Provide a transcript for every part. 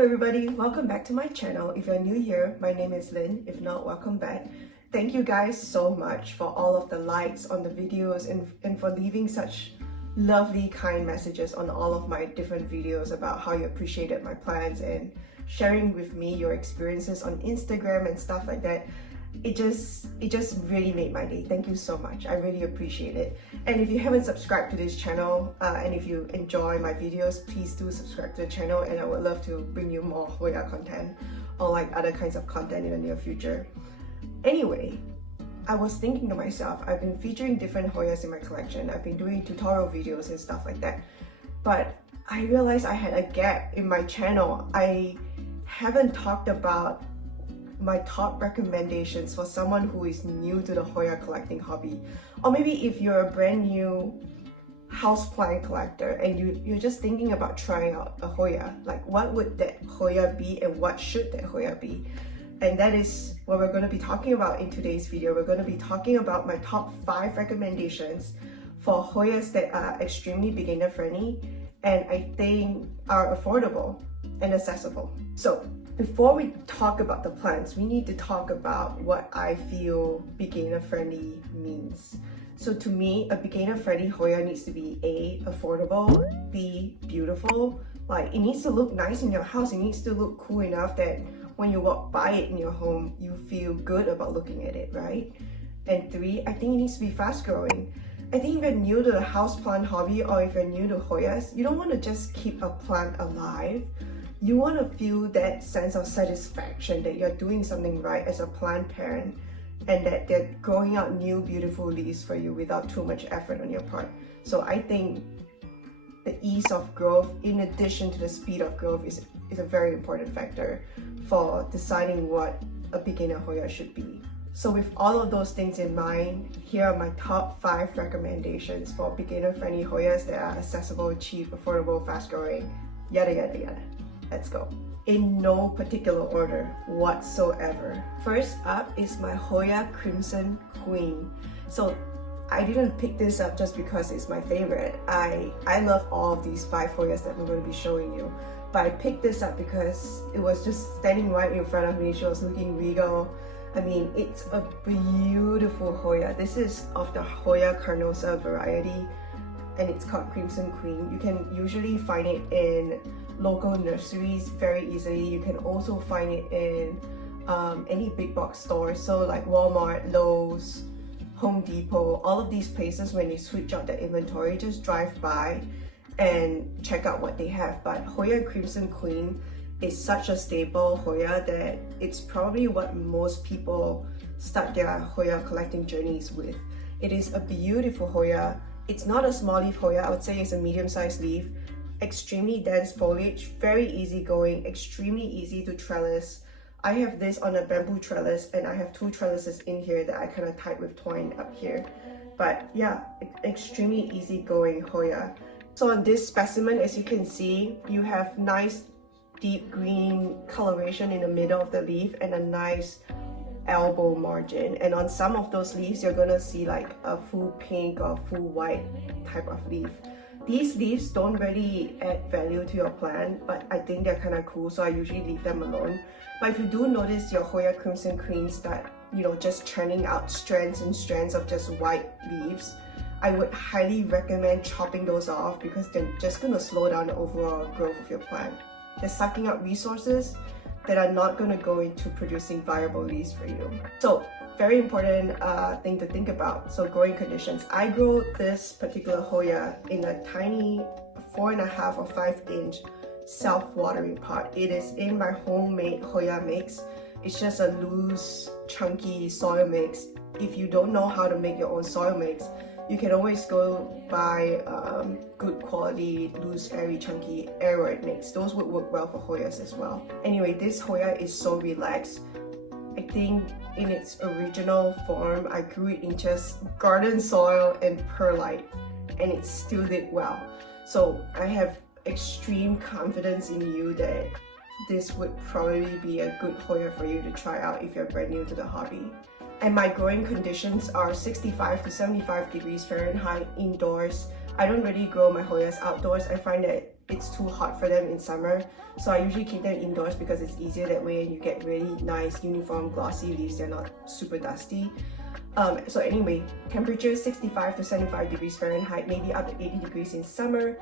everybody, welcome back to my channel. If you're new here, my name is Lynn. If not, welcome back. Thank you guys so much for all of the likes on the videos and for leaving such lovely, kind messages on all of my different videos about how you appreciated my plans and sharing with me your experiences on Instagram and stuff like that. It just really made my day. Thank you so much. I really appreciate it. And if you haven't subscribed to this channel and if you enjoy my videos, please do subscribe to the channel, and I would love to bring you more Hoya content or like other kinds of content in the near future. Anyway, I was thinking to myself, I've been featuring different Hoyas in my collection. I've been doing tutorial videos and stuff like that, but I realized I had a gap in my channel. I haven't talked about my top recommendations for someone who is new to the Hoya collecting hobby, or maybe if you're a brand new houseplant collector and you're just thinking about trying out a Hoya, like what would that Hoya be and what should that Hoya be? And that is what we're going to be talking about in today's video. We're going to be talking about my top 5 recommendations for Hoyas that are extremely beginner friendly and I think are affordable and accessible. So before we talk about the plants, we need to talk about what I feel beginner friendly means. So to me, a beginner friendly Hoya needs to be A, affordable, B, beautiful. Like it needs to look nice in your house. It needs to look cool enough that when you walk by it in your home, you feel good about looking at it, right? And 3, I think it needs to be fast growing. I think if you're new to the houseplant hobby or if you're new to Hoyas, you don't want to just keep a plant alive. You want to feel that sense of satisfaction that you're doing something right as a plant parent and that they're growing out new beautiful leaves for you without too much effort on your part. So I think the ease of growth in addition to the speed of growth is a very important factor for deciding what a beginner Hoya should be. So with all of those things in mind, here are my top 5 recommendations for beginner friendly Hoyas that are accessible, cheap, affordable, fast growing, yada yada yada. Let's go. In no particular order whatsoever. First up is my Hoya Crimson Queen. So I didn't pick this up just because it's my favorite. I love all of these 5 Hoyas that I'm going to be showing you. But I picked this up because it was just standing right in front of me. She was looking regal. I mean, it's a beautiful Hoya. This is of the Hoya carnosa variety and it's called Crimson Queen. You can usually find it in local nurseries very easily. You can also find it in any big box stores, so like Walmart, Lowe's, Home Depot, all of these places. When you switch out the inventory, just drive by and check out what they have. But Hoya Crimson Queen is such a staple Hoya that it's probably what most people start their Hoya collecting journeys with. It is a beautiful Hoya. It's not a small leaf Hoya, I would say it's a medium-sized leaf. Extremely dense foliage, very easy going, extremely easy to trellis. I have this on a bamboo trellis and I have 2 trellises in here that I kind of tied with twine up here. But yeah, extremely easy going Hoya. So on this specimen, as you can see, you have nice deep green coloration in the middle of the leaf and a nice elbow margin, and on some of those leaves you're gonna see like a full pink or full white type of leaf. These leaves don't really add value to your plant, but I think they're kind of cool, so I usually leave them alone. But if you do notice your Hoya Crimson Queen start, just churning out strands and strands of just white leaves, I would highly recommend chopping those off because they're just gonna slow down the overall growth of your plant. They're sucking out resources that are not going to go into producing viable leaves for you. So very important thing to think about. So growing conditions. I grow this particular Hoya in a tiny 4.5 or 5 inch self-watering pot. It is in my homemade Hoya mix. It's just a loose, chunky soil mix. If you don't know how to make your own soil mix, you can always go buy good quality, loose, airy, chunky aeroid mix. Those would work well for Hoyas as well. Anyway, this Hoya is so relaxed. I think in its original form, I grew it in just garden soil and perlite, and it still did well. So I have extreme confidence in you that this would probably be a good Hoya for you to try out if you're brand new to the hobby. And my growing conditions are 65 to 75 degrees Fahrenheit indoors. I don't really grow my Hoyas outdoors. I find that it's too hot for them in summer. So I usually keep them indoors because it's easier that way, and you get really nice uniform glossy leaves. They're not super dusty. So anyway, temperature 65 to 75 degrees Fahrenheit, maybe up to 80 degrees in summer.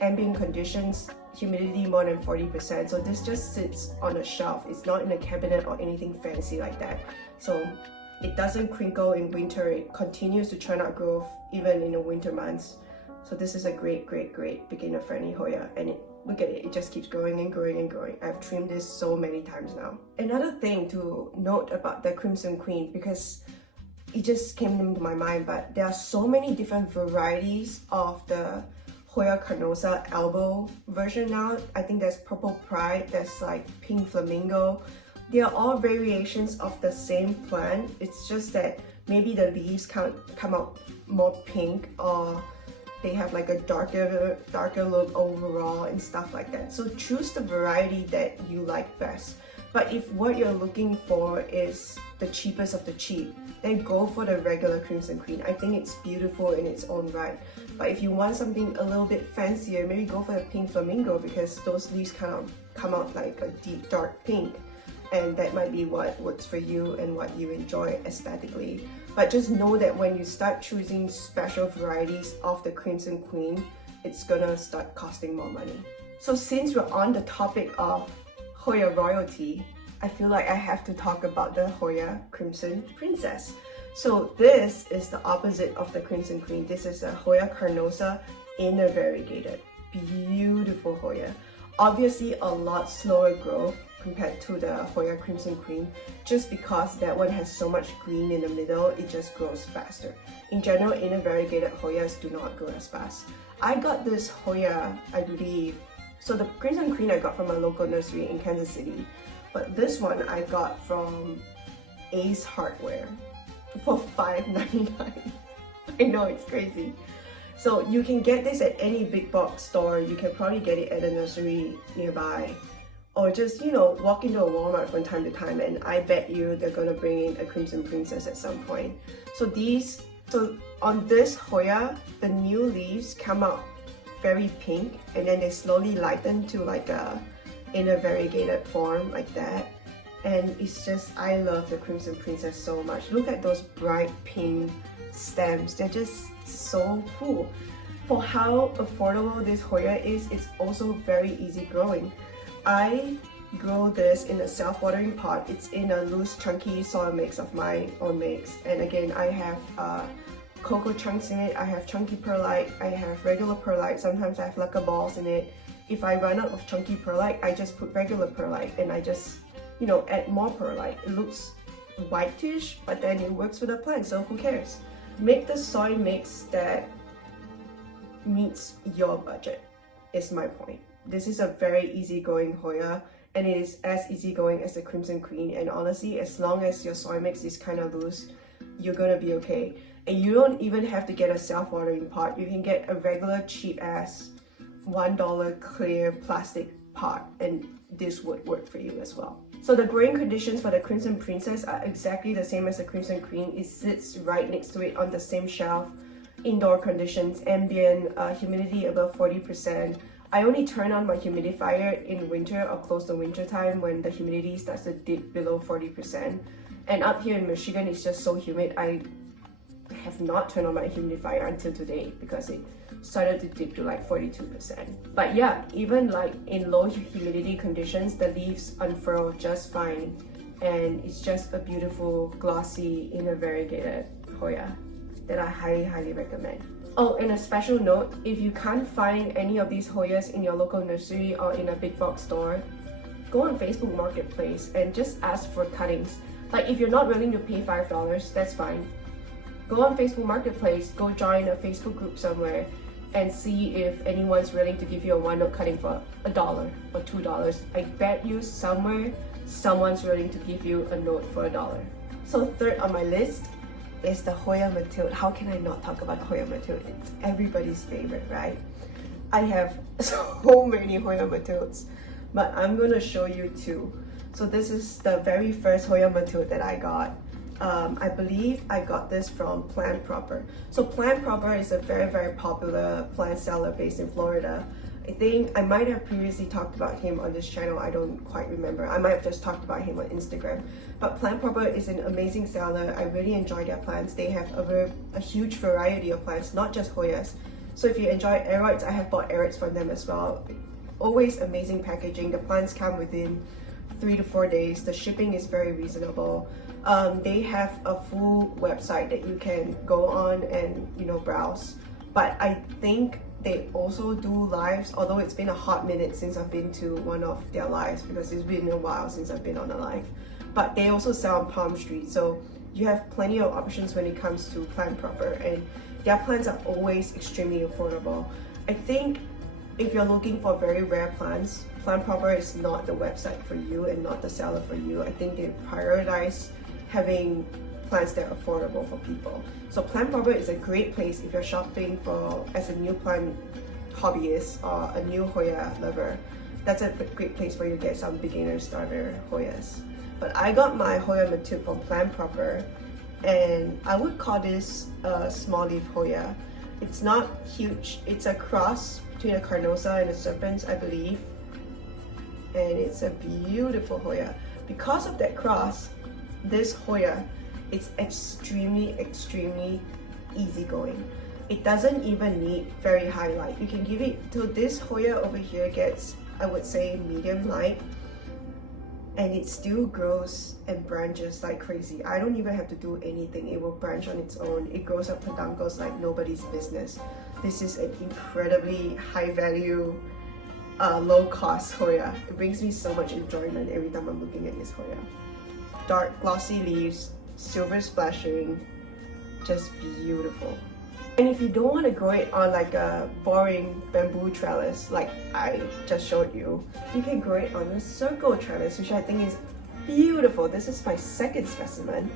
Ambient conditions, humidity more than 40%. So this just sits on a shelf. It's not in a cabinet or anything fancy like that. So it doesn't crinkle in winter. It continues to churn out growth even in the winter months. So this is a great beginner friendly Hoya, and look at it, it just keeps growing and growing and growing. I've trimmed this so many times now. Another thing to note about the Crimson Queen, because it just came into my mind, but there are so many different varieties of the Hoya carnosa elbow version now. I think there's Purple Pride, there's like Pink Flamingo. They are all variations of the same plant. It's just that maybe the leaves come out more pink, or they have like a darker look overall and stuff like that. So choose the variety that you like best. But if what you're looking for is the cheapest of the cheap, then go for the regular Crimson Queen. I think it's beautiful in its own right. But if you want something a little bit fancier, maybe go for the Pink Flamingo, because those leaves kind of come out like a deep dark pink, and that might be what works for you and what you enjoy aesthetically. But just know that when you start choosing special varieties of the Crimson Queen, it's gonna start costing more money. So since we're on the topic of Hoya royalty, I feel like I have to talk about the Hoya Crimson Princess. So this is the opposite of the Crimson Queen. This is a Hoya carnosa in a variegated. Beautiful Hoya. Obviously a lot slower growth compared to the Hoya Crimson Queen, just because that one has so much green in the middle, it just grows faster. In general, inner variegated Hoyas do not grow as fast. I got this Hoya, I believe, so the Crimson Queen I got from a local nursery in Kansas City, but this one I got from Ace Hardware for $5.99. I know, it's crazy. So you can get this at any big box store. You can probably get it at a nursery nearby, or just, you know, walk into a Walmart from time to time, and I bet you they're gonna bring in a Crimson Princess at some point. So on this Hoya, the new leaves come out very pink, and then they slowly lighten to like in a variegated form like that. And it's just, I love the Crimson Princess so much. Look at those bright pink stems. They're just so cool. For how affordable this Hoya is, it's also very easy growing. I grow this in a self-watering pot. It's in a loose chunky soil mix of my own mix, and again I have cocoa chunks in it, I have chunky perlite, I have regular perlite, sometimes I have lacquer balls in it. If I run out of chunky perlite, I just put regular perlite, and I just, you know, add more perlite. It looks whitish, but then it works with the plant, so who cares? Make the soil mix that meets your budget, is my point. This is a very easygoing Hoya, and it is as easygoing as the Crimson Queen, and honestly, as long as your soil mix is kind of loose, you're gonna be okay. And you don't even have to get a self-watering pot. You can get a regular cheap ass $1 clear plastic pot, and this would work for you as well. So the growing conditions for the Crimson Princess are exactly the same as the Crimson Queen. It sits right next to it on the same shelf. Indoor conditions, ambient, humidity above 40%. I only turn on my humidifier in winter or close to winter time when the humidity starts to dip below 40%. And up here in Michigan, it's just so humid. I have not turned on my humidifier until today because it started to dip to like 42%. But yeah, even like in low humidity conditions, the leaves unfurl just fine, and it's just a beautiful glossy inner variegated Hoya that I highly recommend. Oh, and a special note, if you can't find any of these Hoyas in your local nursery or in a big box store, go on Facebook Marketplace and just ask for cuttings. Like if you're not willing to pay $5, that's fine. Go on Facebook Marketplace, go join a Facebook group somewhere, and see if anyone's willing to give you a one-note cutting for $1 or $2. I bet you somewhere someone's willing to give you a note for $1. So third on my list is the Hoya Mathilde. How can I not talk about the Hoya Mathilde? It's everybody's favorite, right? I have so many Hoya Mathildes, but I'm gonna show you two. So this is the very first Hoya Mathilde that I got. I believe I got this from Plant Proper. So Plant Proper is a very popular plant seller based in Florida. I think I might have previously talked about him on this channel, I don't quite remember. I might have just talked about him on Instagram. But Plant Proper is an amazing seller. I really enjoy their plants. They have a huge variety of plants, not just Hoyas. So if you enjoy aeroids, I have bought aeroids from them as well. Always amazing packaging. The plants come within 3 to 4 days. The shipping is very reasonable. They have a full website that you can go on and browse. But I think they also do lives, although it's been a hot minute since I've been to one of their lives because it's been a while since I've been on a live. But they also sell on Palm Street, so you have plenty of options when it comes to Plant Proper, and their plants are always extremely affordable. I think if you're looking for very rare plants, Plant Proper is not the website for you and not the seller for you. I think they prioritize having plants that are affordable for people. So Plant Proper is a great place if you're shopping for as a new plant hobbyist or a new Hoya lover. That's a great place for you to get some beginner starter Hoyas. But I got my Hoya Mathilde from Plant Proper, and I would call this a small leaf Hoya. It's not huge. It's a cross between a carnosa and a serpens, I believe. And it's a beautiful Hoya. Because of that cross, this Hoya, it's extremely easygoing. It doesn't even need very high light. You can give it, so this Hoya over here gets, I would say, medium light, and it still grows and branches like crazy. I don't even have to do anything. It will branch on its own. It grows up peduncles like nobody's business. This is an incredibly high value, low cost Hoya. It brings me so much enjoyment every time I'm looking at this Hoya. Dark glossy leaves, silver splashing, just beautiful. And if you don't want to grow it on like a boring bamboo trellis like I just showed you, you can grow it on a circle trellis, which I think is beautiful. This is my second specimen.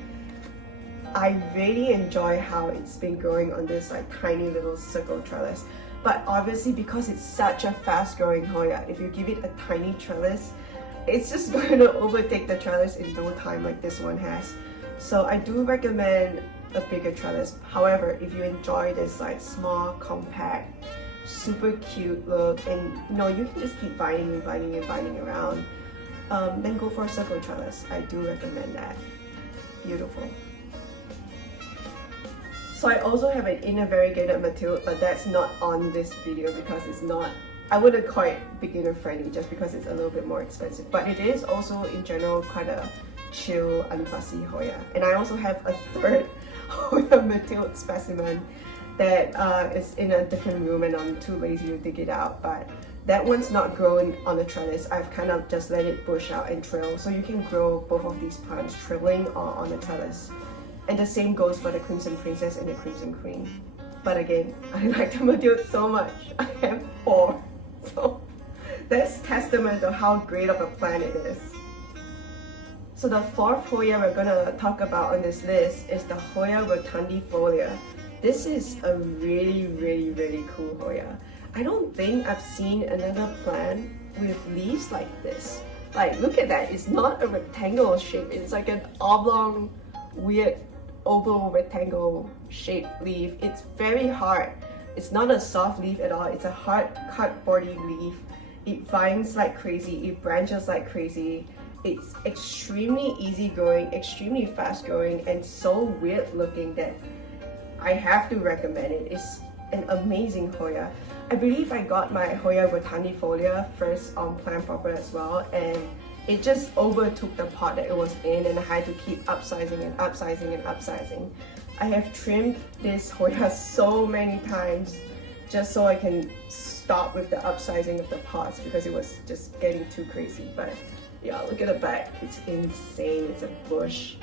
I really enjoy how it's been growing on this like tiny little circle trellis. But obviously because it's such a fast growing Hoya, if you give it a tiny trellis, it's just going to overtake the trellis in no time like this one has. So I do recommend a bigger trellis. However, if you enjoy this like small, compact, super cute look, and you can just keep vining around, then go for a circle trellis. I do recommend that. Beautiful. So I also have an inner variegated Mathilde, but that's not on this video because it's not, I wouldn't call it beginner friendly just because it's a little bit more expensive. But it is also in general quite a chill, unfussy Hoya. And I also have a third Hoya Mathilde specimen that is in a different room, and I'm too lazy to dig it out. But that one's not grown on a trellis. I've kind of just let it bush out and trill. So you can grow both of these plants trilling or on a trellis. And the same goes for the Crimson Princess and the Crimson Queen. But again, I like the Mathilde so much. I have 4. So that's testament to how great of a plant it is. So the fourth Hoya we're gonna talk about on this list is the Hoya rotundifolia. This is a really cool Hoya. I don't think I've seen another plant with leaves like this. Like, look at that, it's not a rectangle shape, it's like an oblong, weird oval rectangle shaped leaf. It's very hard. It's not a soft leaf at all, it's a hard cardboardy leaf. It vines like crazy, it branches like crazy. It's extremely easygoing, extremely fast growing, and so weird looking that I have to recommend it. It's an amazing Hoya. I believe I got my Hoya rotundifolia first on Plant Proper as well, and it just overtook the pot that it was in, and I had to keep upsizing and upsizing and upsizing. I have trimmed this Hoya so many times just so I can stop with the upsizing of the pots because it was just getting too crazy. But yeah, look at the back, it's insane, it's a bush.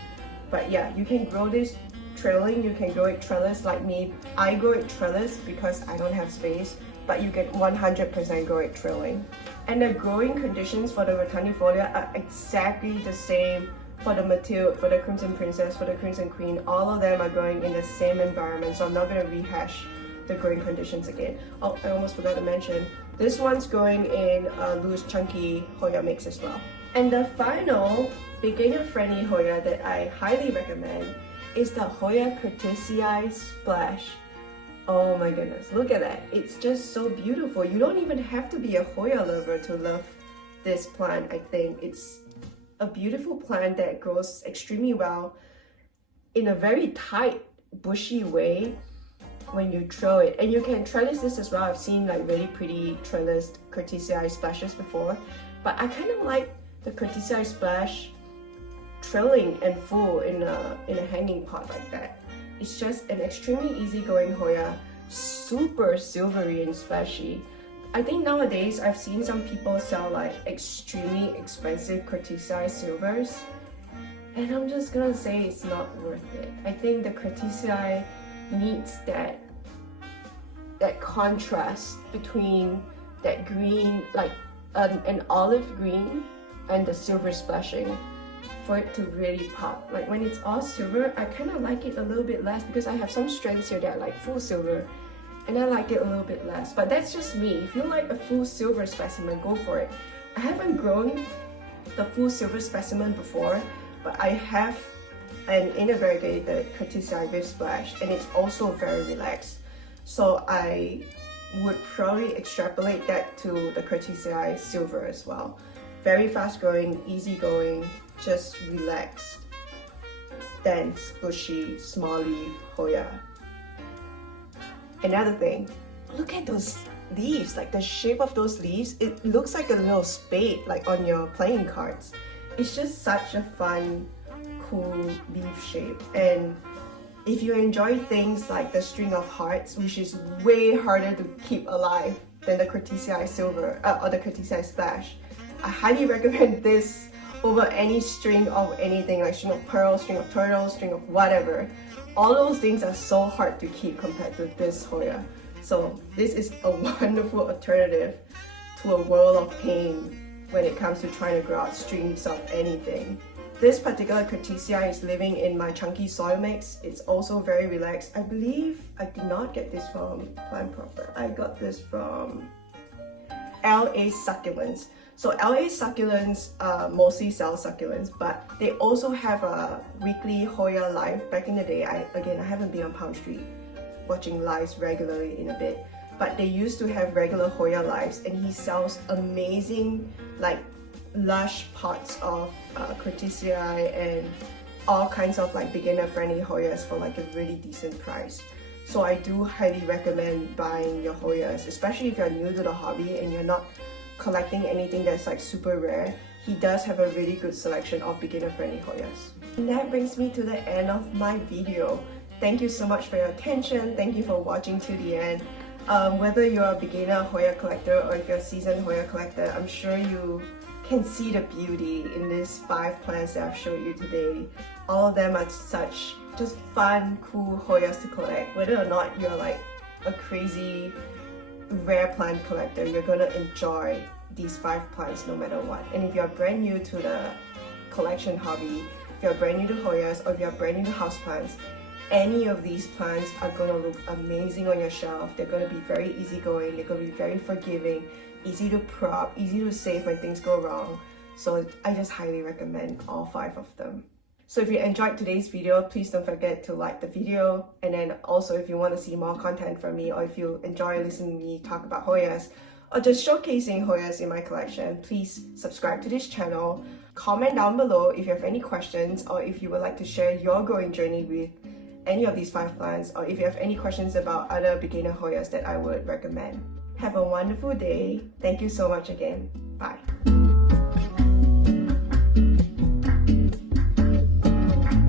But yeah, you can grow this trailing, you can grow it trellis like me. I grow it trellis because I don't have space, but you can 100% grow it trailing. And the growing conditions for the rotundifolia are exactly the same for the Mathilde, for the Crimson Princess, for the Crimson Queen. All of them are growing in the same environment, so I'm not going to rehash the growing conditions again. Oh, I almost forgot to mention, this one's growing in a loose, chunky Hoya mix as well. And the final beginner-friendly Hoya that I highly recommend is the Hoya curtisii Splash Oh my goodness, look at that. It's just so beautiful. You don't even have to be a Hoya lover to love this plant. I think it's a beautiful plant that grows extremely well in a very tight, bushy way when you throw it. And you can trellis this as well. I've seen like really pretty trellised curtisii splashes before, but I kind of like the curtisii splash trilling and full in a hanging pot like that. It's just an extremely easygoing Hoya, super silvery and splashy. I think nowadays I've seen some people sell like extremely expensive curtisii silvers, and I'm just gonna say it's not worth it. I think the curtisii needs that contrast between that green, like an olive green, and the silver splashing for it to really pop. Like when it's all silver, I kind of like it a little bit less because I have some strands here that are like full silver, and I like it a little bit less. But that's just me. If you like a full silver specimen, go for it. I haven't grown the full silver specimen before, but I have an innervariegated curtisii with splash, and it's also very relaxed. So I would probably extrapolate that to the curtisii silver as well. Very fast growing, easy going, just relaxed, dense, bushy, small leaf Hoya. Another thing, look at those leaves, like the shape of those leaves, it looks like a little spade like on your playing cards. It's just such a fun, cool leaf shape. And if you enjoy things like the string of hearts, which is way harder to keep alive than the curtisii silver or the curtisii splash, I highly recommend this over any string of anything, like string of pearls, string of turtles, string of whatever. All those things are so hard to keep compared to this Hoya. So this is a wonderful alternative to a world of pain when it comes to trying to grow out strings of anything. This particular curtisii is living in my chunky soil mix. It's also very relaxed. I believe I did not get this from Plant Proper. I got this from LA Succulents. So LA Succulents mostly sell succulents, but they also have a weekly Hoya live. Back in the day, I haven't been on Palm Street watching lives regularly in a bit, but they used to have regular Hoya lives, and he sells amazing, like lush pots of curtisii and all kinds of like beginner friendly Hoyas for like a really decent price. So I do highly recommend buying your Hoyas, especially if you're new to the hobby and you're not collecting anything that's like super rare. He does have a really good selection of beginner friendly Hoyas. And that brings me to the end of my video. Thank you so much for your attention. Thank you for watching to the end. Whether you're a beginner Hoya collector or if you're a seasoned Hoya collector, I'm sure you can see the beauty in these 5 plants that I've showed you today. All of them are such just fun, cool Hoyas to collect. Whether or not you're like a crazy rare plant collector, you're gonna enjoy these 5 plants no matter what. And if you're brand new to the collection hobby, if you're brand new to Hoyas, or if you're brand new to houseplants, any of these plants are gonna look amazing on your shelf. They're gonna be very easygoing, they're gonna be very forgiving, easy to prop, easy to save when things go wrong. So I just highly recommend all 5 of them. So if you enjoyed today's video, please don't forget to like the video. And then also if you want to see more content from me, or if you enjoy listening to me talk about Hoyas, or just showcasing Hoyas in my collection, please subscribe to this channel. Comment down below if you have any questions, or if you would like to share your growing journey with any of these 5 plants, or if you have any questions about other beginner Hoyas that I would recommend. Have a wonderful day. Thank you so much again. Bye.